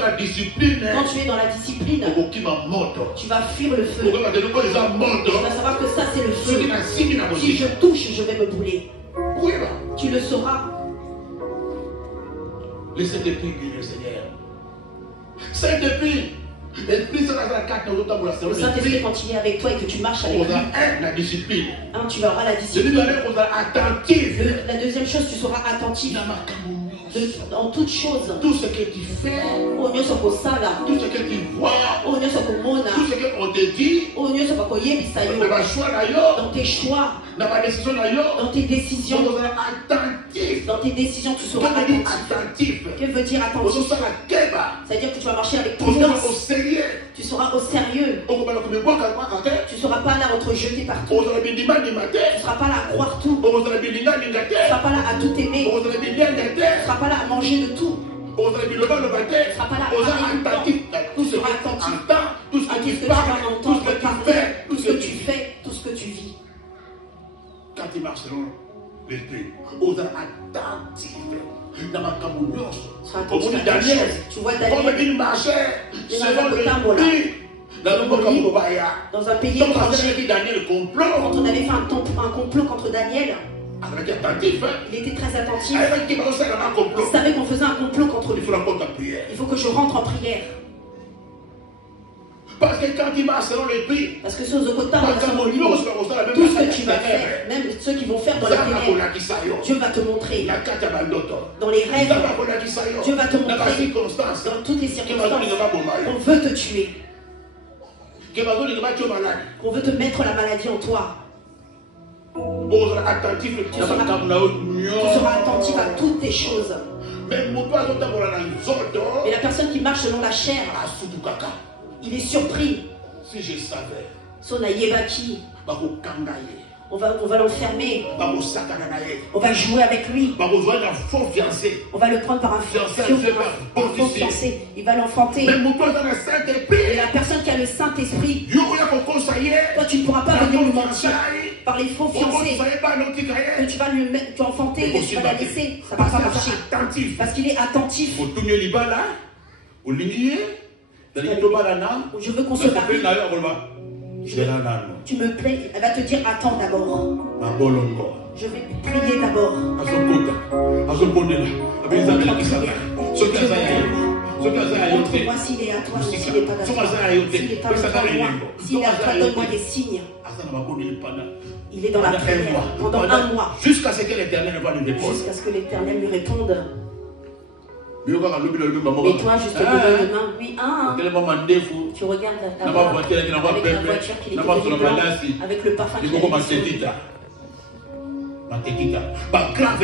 la discipline, quand tu es dans la discipline, tu vas fuir le feu. Tu vas savoir que ça c'est le feu. Si je touche, je vais me brûler. Tu le sauras. Laissez-te prier le Seigneur. C'est depuis. Le Saint-Esprit, quand il est avec toi et que tu marches avec lui, la discipline. Tu auras la discipline. La deuxième chose, tu seras attentif. Dans toutes choses. Tout ce que tu fais, tout ce que tu vois, tout ce qu'on te dit, dans tes choix, dans tes décisions, dans tes décisions, tu seras attentif. Que veut dire attentif? C'est-à-dire que tu vas marcher avec prudence. Tu seras au sérieux. Tu ne seras pas là à te jeter partout. Tu ne seras pas là à croire tout. Tu ne seras pas là à tout aimer. Tu ne seras pas là à manger de tout. Tu ne seras pas là à parler. Tu seras attentif. Tout ce que tu parles, tout ce que tu fais, tout ce que tu fais, tout ce que tu vis. Quand tu marches selon l'esprit, tu seras attentif. Tu vois Daniel marchait selon l'esprit. Dans un pays étranger, quand on avait fait un complot contre Daniel, il était très attentif. Il savait qu'on faisait un complot contre lui. Il faut que je rentre en prière. Parce que quand il marche selon l'esprit, parce que tout ce que tu vas faire, même ceux qui vont faire dans la ténèbres, Dieu va te montrer. Dans les rêves, Dieu va te montrer. Dans toutes les circonstances, on veut te tuer. On veut te mettre la maladie en toi. Tu seras attentif à toutes tes choses. Et la personne qui marche selon la chair, il est surpris. Si je savais, son Ayebaki, on va l'enfermer. On va jouer avec lui. On va le prendre par un faux fiancé. Il va l'enfanter. Et la personne qui a le Saint-Esprit, toi tu ne pourras pas venir lui mentir par les faux fiancés. Tu vas lui enfanter et tu vas la laisser. Ça ne va pas marcher. Parce qu'il est attentif. Je veux qu'on se marie. Tu me plais, elle va te dire attends d'abord. Je vais prier d'abord. Montre-moi s'il est à toi ou s'il n'est pas à toi. S'il n'est pas à moi, s'il est à toi, donne-moi des signes. Il est dans la prière pendant un mois. Jusqu'à ce que l'Éternel va lui répondre. Jusqu'à ce que l'Éternel lui réponde. Et toi, juste demain, oui, tu regardes avec la voiture qui est avec le parfum qui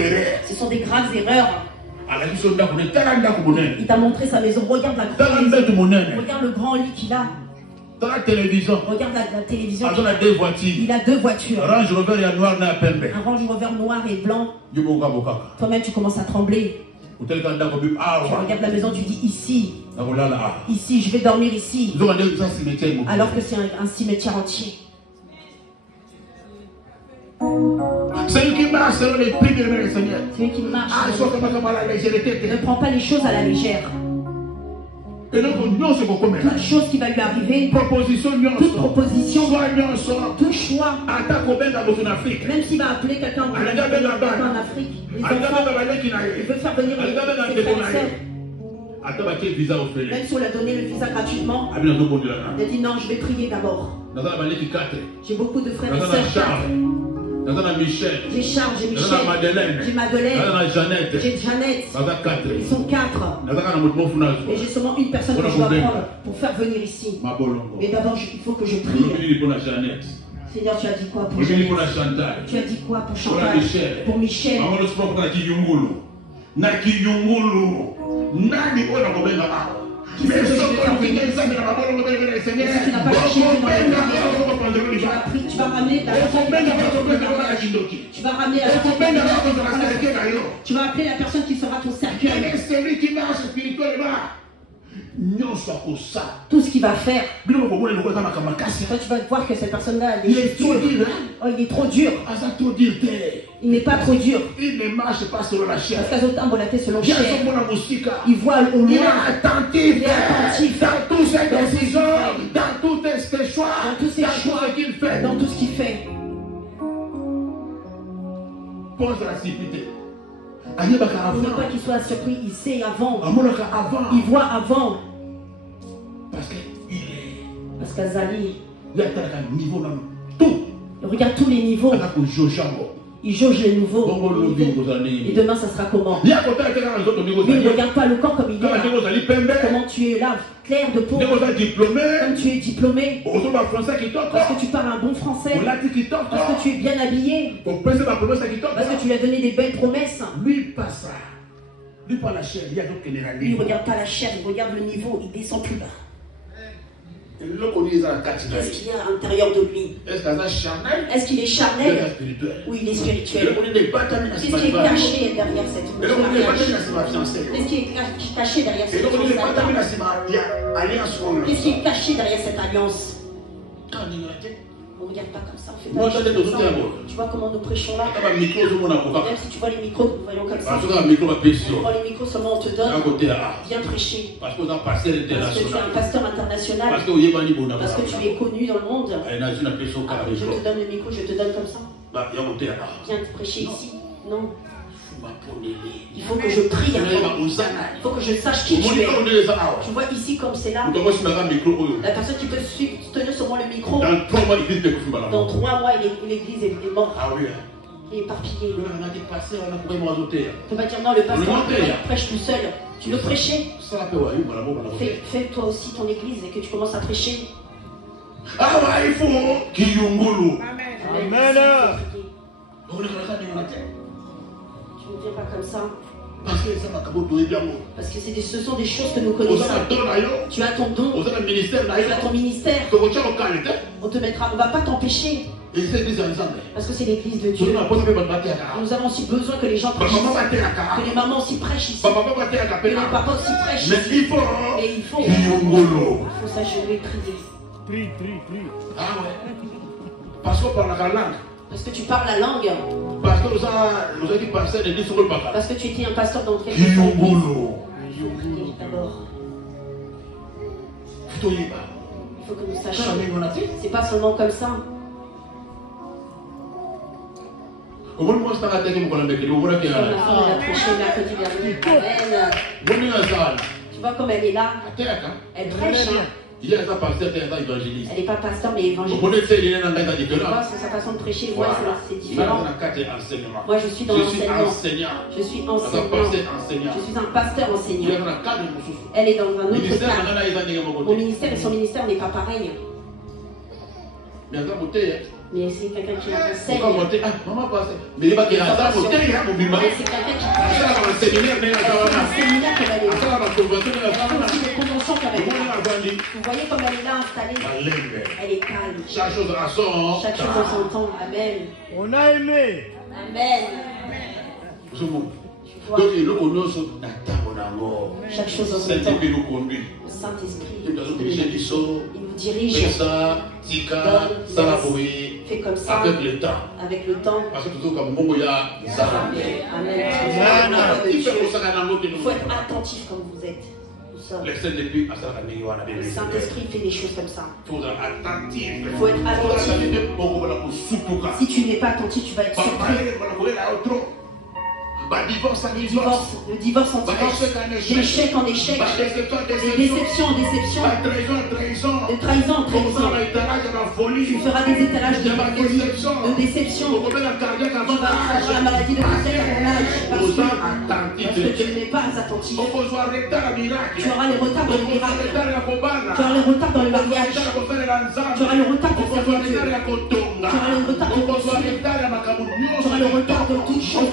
est. Ce sont des graves erreurs. Il t'a montré sa maison. Regarde la grande maison. Regarde le grand lit qu'il a. Dans la télévision. Regarde la télévision. Il a deux voitures. Il a deux voitures. Un Range Rover un Range Rover noir et blanc. Toi-même, tu commences à trembler. Tu regardes la maison, tu dis ici. Ici, je vais dormir ici. Alors que c'est un cimetière entier. Celui qui marche selon l'esprit de le Seigneur. Celui qui marche. Ne prends pas les choses à la légère. Toute chose qui va lui arriver, toute proposition, tout choix, même s'il va appeler quelqu'un en Afrique, les enfants, il veut faire venir ses frères et sœurs. Même si on l'a donné le visa gratuitement, il a dit non, je vais prier d'abord. J'ai beaucoup de frères et sœurs. J'ai Charles, j'ai Michel, j'ai Madeleine, j'ai Jeannette. Ils sont 4. Et j'ai seulement une personne que je dois prendre pour faire venir ici. Mais d'abord, il faut que je prie. Seigneur, tu as dit quoi pour Jeannette? Tu as dit quoi pour Chantal? Pour Michel? Tu vas ramener la tu vas appeler la personne qui sera ton cercueil. Celui qui marche spirituellement tout ce qu'il va faire, toi tu vas voir que cette personne-là, il est trop dur. Oh, il est trop dur. Il n'est pas trop dur. Il ne marche pas selon la chair. Parce que selon chair. Il voit au loin. Il est attentif. Dans toutes ses décisions, dans tous ses choix, dans tous ses choix, qu'il fait. Dans tout ce qu'il fait. Pose la simplicité. Il ne faut pas qu'il soit surpris, il sait avant. Il voit avant. Parce qu'Azali, il regarde tous les niveaux. Il jauge les niveaux. Et demain, ça sera comment? Lui, il ne regarde pas le corps comme il est. Comment tu es là, clair de peau. Comme tu es diplômé. Parce que tu parles un bon français. Parce que tu es bien habillé. Parce que tu lui as donné des belles promesses. Lui, pas ça. Lui, pas la chair. Il ne regarde pas la chair, il regarde le niveau. Il descend plus bas. Qu'est-ce qu'il y a à l'intérieur de lui? Est-ce qu'il est charnel ou il est spirituel? Qu'est-ce qui est caché derrière cette mariage? Qu'est-ce qui est caché derrière cette alliance? Qu'est-ce qui est caché derrière cette alliance? On ne regarde pas comme ça, on fait pas. Tu vois comment nous prêchons là? Même si tu vois les micros, nous voyons comme ça. Quand les micros seulement on te donne, viens prêcher. Parce que tu es un pasteur international. Parce que tu es connu dans le monde. Je te donne le micro, je te donne comme ça. Viens te prêcher ici. Non. Il faut que je prie. Il faut que je sache qui tu es. Tu vois ici comme c'est là. La personne qui peut tenir seulement le micro. Dans 3 mois, l'église est morte. Il est éparpillé. Tu vas dire non, le pasteur prêche tout seul. Tu veux prêcher? Fais toi aussi ton église et que tu commences à prêcher. Amen. Tu ne viens pas comme ça. Parce que ce sont des choses que nous connaissons. Tu as ton don. Tu as ton ministère. On te mettra, on ne va pas t'empêcher. Parce que c'est l'église de Dieu. Nous avons aussi besoin que les gens prêchent ici. Que les mamans aussi prêchent ici. Que les papas aussi prêchent ici. Mais il faut s'agenouiller et prier. Prie. Ah ouais. Parce qu'on parle la langue. Parce que tu parles la langue. Parce que nous avons dit pasteur de 10 secondes. Parce que tu étais un pasteur d'entrée. Il faut prier d'abord. Il faut que nous sachions. C'est pas seulement comme ça. On a prêché mercredi dernier. Amen. Tu vois comme elle est là. Elle prêche. Il y a un pasteur qui est un évangéliste. Elle n'est pas pasteur mais évangéliste. Vous connaissez, il y a un langage différent. Tu vois, c'est sa façon de prêcher. Moi, c'est différent. Moi, je suis dans l'enseignement. Je suis enseignant. Je suis un pasteur enseignant. Elle est dans un autre cadre. Mon ministère et son ministère n'est pas pareil. Mais c'est quelqu'un qui enseigne. C'est quelqu'un qui vous voyez comme elle est là installée. Elle est calme. Chaque chose en son temps. Amen. On a aimé. Amen. Chaque chose en son temps. Le Saint-Esprit, il nous dirige. Fais comme ça. Avec le temps. Parce que tout comme Amen. Il faut être attentif comme vous êtes. Le Saint-Esprit fait des choses comme ça. Il faut être attentif. Si tu n'es pas attentif, tu vas être surpris. Le divorce en divorce, d'échec en échec, de déception en déception, de trahison en trahison. Tu feras des étalages de déception. Tu vas avoir la maladie de cancer à ton âge parce que tu n'es pas attentif. Tu auras les retards dans le miracle. Tu auras les retards dans le mariage. Tu auras le retard pour servir Dieu. Tu auras le retard pour construire. Tu auras le retard de toutes choses.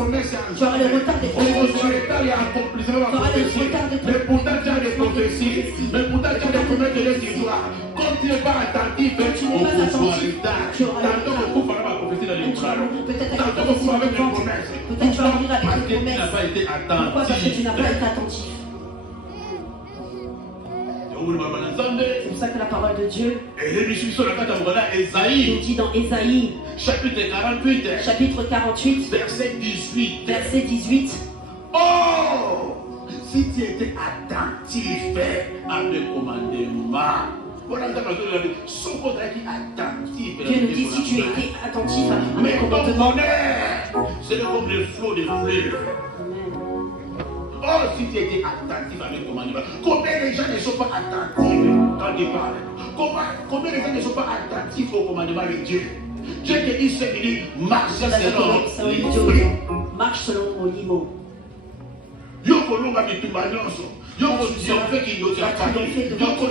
Tu auras le retard des prophéties. Tu auras le retard de prophéties. Mais pourtant, tu as des promesses de l'histoire. Quand tu n'es pas attentif, tu auras le peut-être tu vas mourir avec des promesses. Pourquoi? Parce que tu n'as pas été attentif. C'est pour ça que la parole de Dieu nous dit dans Ésaïe, chapitre 48, verset 18. verset 18. Oh, si tu étais attentif à mes commandements, Dieu nous dit si tu étais attentif à mes commandements. C'est comme le flot des fleuves. Oh, si tu étais attentif à mes commandements, combien de gens ne sont pas attentifs quand ils parlent? Combien de gens ne sont pas attentifs aux commandements de Dieu? Dieu te dit ce qu'il dit, marche selon l'esprit. Marche selon mon limo. Yoko longa mitumba nyonso. Yoko fait qu'il y a Yoko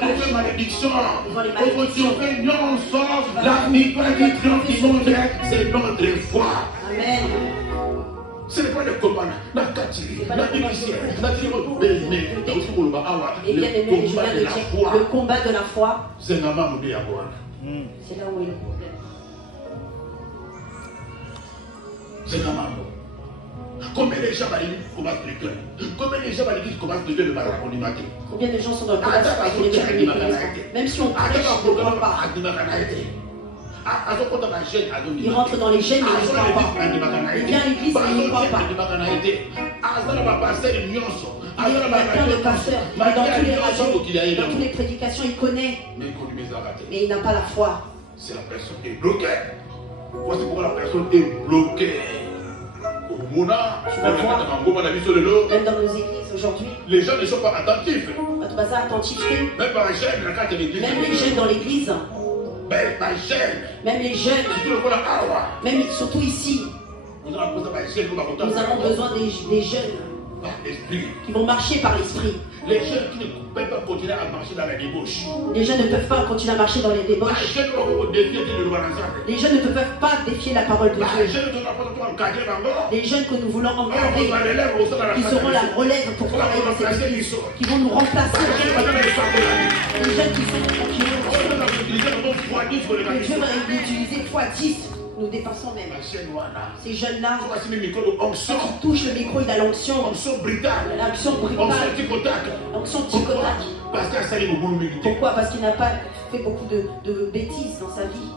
fait malédiction. Yoko fait nyonso. La victoire qui triomphe du monde, c'est notre foi. Amen. Ce n'est pas le combat. La catille, la division, la division. Et bien aimé, je viens de dire, le combat de la foi. C'est là où il est le problème. C'est là où. Combien de gens commencent le cœur? Combien de gens commencent le cœur de la communauté? Combien de gens sont dans le combat? Même si on prêche, on ne croit pas. Il rentre dans les gènes mais il ne croit pas. Il vient à l'église mais il ne croit pas. Il y a plein de pasteurs. Dans tous les radios, dans toutes les prédications, il connaît. Mais il n'a pas la foi. C'est la personne qui est bloquée. Voici pourquoi la personne est bloquée. Même dans nos églises aujourd'hui, les gens ne sont pas attentifs. Même les jeunes dans l'église. Même les jeunes. Même surtout ici. Nous avons besoin des jeunes qui vont marcher par l'esprit. Les jeunes qui ne peuvent pas continuer à marcher dans la débauche. Les jeunes ne peuvent pas continuer à marcher dans les débauches. Les jeunes ne peuvent pas défier la parole de Dieu. Les jeunes que nous voulons encadrer, qui seront la relève pour travailler dans cette église, qui vont nous remplacer. Les jeunes qui vont Dieu va les utiliser x10. Nous dépassons même. Ces jeunes-là qui touchent le micro, il a l'onction. L'onction brutale. L'onction ticotac. Pourquoi? Parce qu'il n'a pas fait beaucoup de bêtises dans sa vie.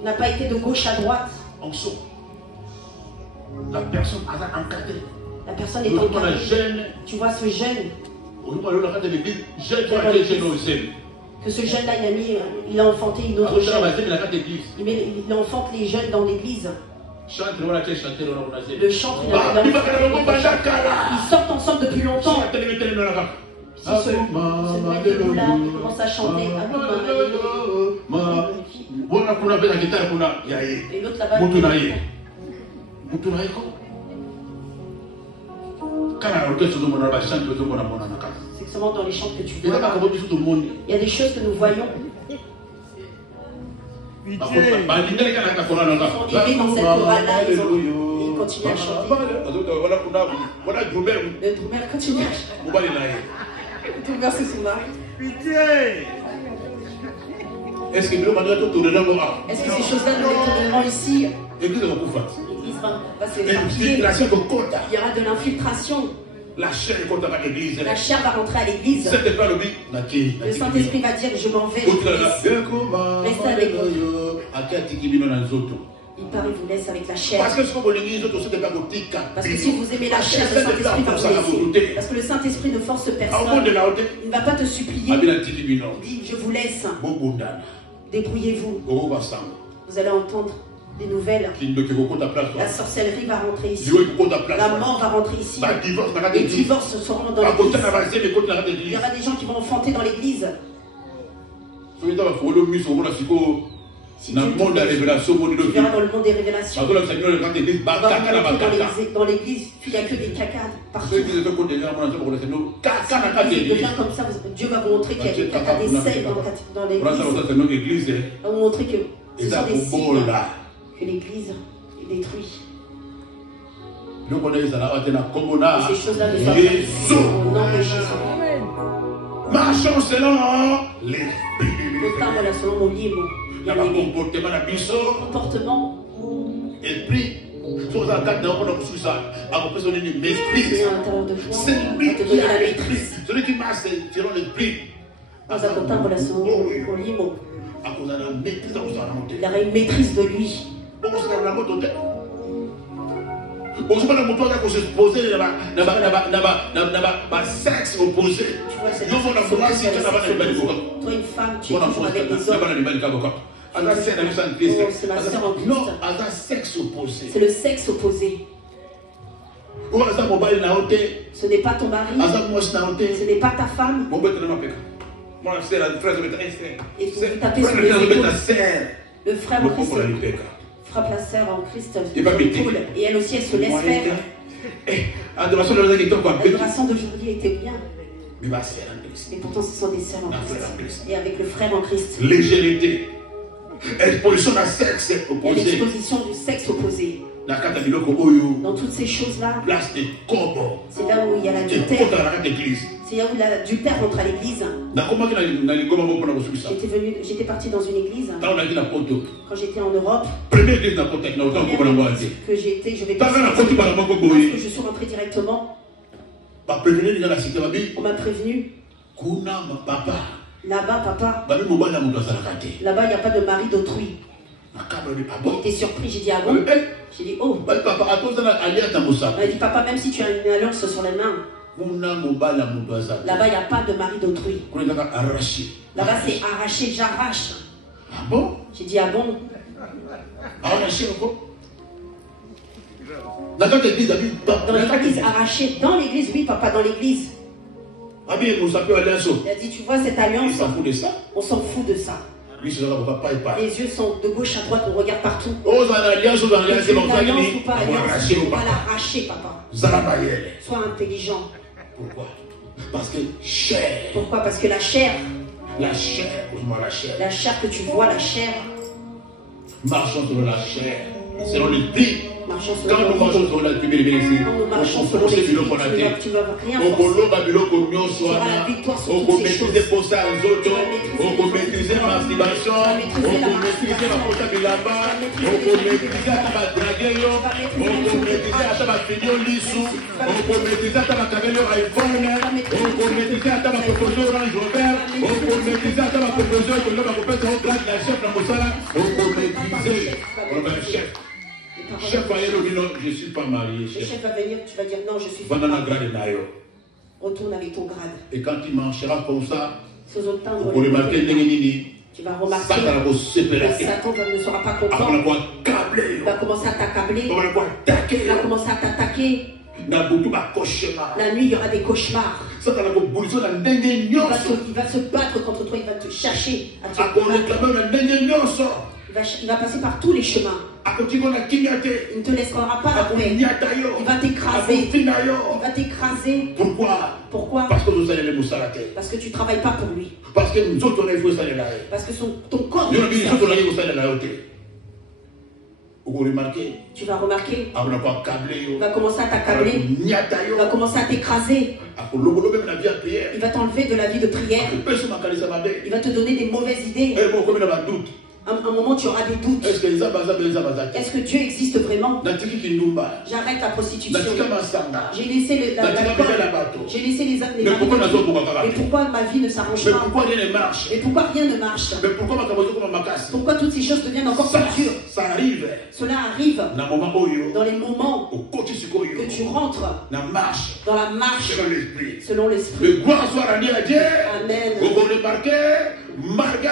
Il n'a pas été de gauche à droite. La personne est encadrée. La personne est encadrée. Tu vois ce jeune. Que ce jeune-là, il a enfanté une autre jeune. Il enfante les jeunes dans l'église. Le chant, ils sortent ensemble depuis longtemps. Si ce là commence à chanter. Et l'autre là-bas. C'est seulement dans les chants que tu vois. Il y a des choses que nous voyons. Ils sont aidés dans cette chorale-là, ils continuent à chanter. Le drummer continue à chanter. Le drummer, c'est son mari. Est-ce que ces choses-là nous les tolénerons ici? L'église va se il y aura de l'infiltration. La chair rentrera à l'église. La chair va rentrer à l'église. Le Saint-Esprit va dire je m'en vais. Restez avec nous. Il part et vous laisse avec la chair. Parce que si vous aimez la chair, le Saint-Esprit va vous laisser. Parce que le Saint-Esprit ne force personne. Il ne va pas te supplier. Il dit je vous laisse. Débrouillez-vous. Vous allez entendre des nouvelles. La sorcellerie va rentrer ici. La mort va rentrer ici. Les divorces seront dans l'église. Il y aura des gens qui vont enfanter dans l'église. Si tu verras dans le monde des révélations. Dans l'église, il n'y a que des cacades partout. Si devient comme ça, Dieu va vous montrer qu'il y a des cacades, des sels dans l'église. Il va vous montrer que ce sont des signes que l'église est détruite. Et ces choses-là ne sont pas au nom de Jésus. Marchons selon l'esprit. Selon mon livre. Il y a un comportement. Comportement. Esprit. C'est lui qui a l'esprit. Celui qui marche selon l'esprit. Il aura une maîtrise de lui. On se parle de toi qui se poser dans sexe opposé. Toi, une femme, tu es toujours avec des hommes. Non, à sexe opposé. C'est le sexe opposé. Ce n'est pas ton mari. Ce n'est pas ta femme. Et vous tapez sur les épaules. Le frère en Christ frappe la sœur en Christ sur l'épaule. Et elle aussi, elle se laisse faire. L'adoration d'aujourd'hui était bien. Mais pourtant, ce sont des sœurs en Christ. Et avec le frère en Christ. Légèreté. Exposition d'un sexe opposé. L'exposition du sexe opposé. Dans toutes ces choses-là, c'est là où il y a l'adultère. C'est là où l'adultère entre à l'église. J'étais parti dans une église. Quand j'étais en Europe, que j'étais, je vais pas parce que je suis rentré directement. On m'a prévenu. Là-bas, papa. Là-bas, il n'y a pas de mari d'autrui. Il était surpris, j'ai dit ah bon? J'ai dit oh. Il m'a dit papa, même si tu as une alliance sur les mains, là-bas il n'y a pas de mari d'autrui. Là-bas c'est arraché, j'arrache. Ah bon? J'ai dit ah bon? Dans l'église, arraché dans l'église, oui papa, dans l'église. Il a dit tu vois cette alliance, on s'en fout de ça. Les yeux sont de gauche à droite, on regarde partout. Faut pas l'arracher, papa. Sois intelligent. Pourquoi? Parce que chair. Pourquoi? Parce que la chair. La chair que tu vois, la chair. Marchons sur la chair. Selon l'esprit. Quand nous marchons sur la Bible, tu vas rien faire. On peut maîtriser pour ça aux autres. On peut maîtriser ma masturbation. On peut maîtriser ma portable là-bas. On peut maîtriser à ta draguer. On peut maîtriser à ta figure lissou. On peut maîtriser à ta cabello iPhone. On peut maîtriser à ta proposition Orange Robert. On peut maîtriser à ta proposition que l'homme a compris son grade la chef dans Moussala. On peut maîtriser. On va chef. Chef va dire, je ne suis pas marié. Le chef va venir, tu vas dire non, je suis pas marié. Retourne avec ton grade. Et quand il marchera comme ça, tu vas remarquer que Satan ne sera pas content. Il va commencer à t'accabler. Il va commencer à t'attaquer. La nuit, il y aura des cauchemars. Il va se battre contre toi, il va te chercher à te il va passer par tous les chemins. Il ne te laissera pas la paix. Il va t'écraser. Pourquoi? Parce que vous allez le moussalate. Parce que tu ne travailles pas pour lui. Parce que nous autres, parce que ton corps. Tu vas remarquer. Il va commencer à t'accabler. Il va commencer à t'écraser. Il va t'enlever de la vie de prière. Il va te donner des mauvaises idées. À un moment, tu auras des doutes. Est-ce que Dieu existe vraiment? J'arrête la prostitution. J'ai laissé j'ai laissé les âmes. Mais pourquoi ma vie ne s'arrange pas? Mais pourquoi rien ne marche? Pourquoi toutes ces choses deviennent encore plus dures? Cela arrive dans les moments que tu rentres dans la marche selon l'esprit. Gloire soit rendue à Dieu. Amen. Malgré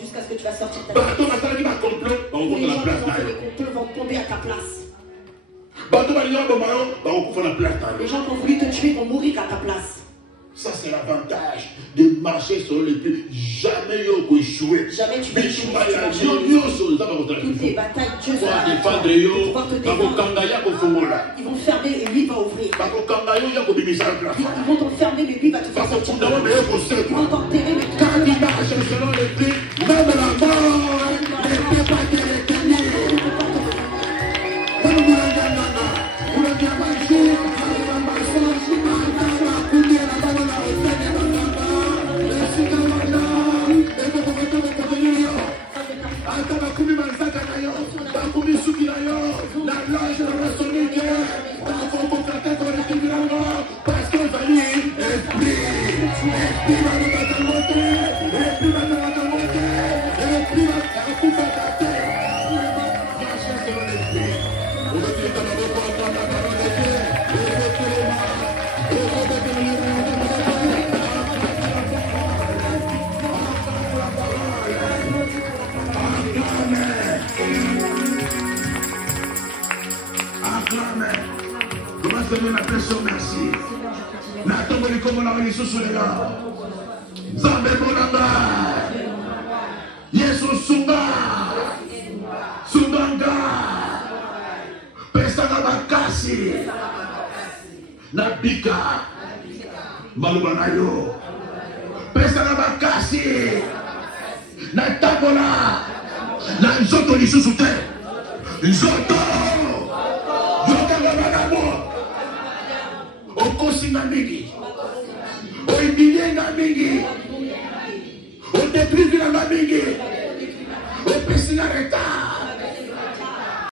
jusqu'à ce que tu vas sortir ta vie. Les gens vont tomber à ta place. Les gens qui ont voulu te tuer vont mourir à ta place. Ça, c'est l'avantage de marcher sur le pied. Jamais tu vas échouer. Toutes les batailles, Dieu sera là pour te défendre. Ils vont fermer et lui va ouvrir. Ils vont t'enfermer mais lui va te faire sortir. Ils vont t'enterrer mais selon l'esprit, même la mort n'était pas retenue. Merci. Natoboli comme on a réussi sur les gars. Zambe Monanga. Yesu Sunga. Sunganga. Pesanga Bakasi. Nabika. Malubanayo. Pesanga Bakasi. Natabola. Na nzoto lisusu te. Nzoto. Okosinga mingi, oibilenga mingi,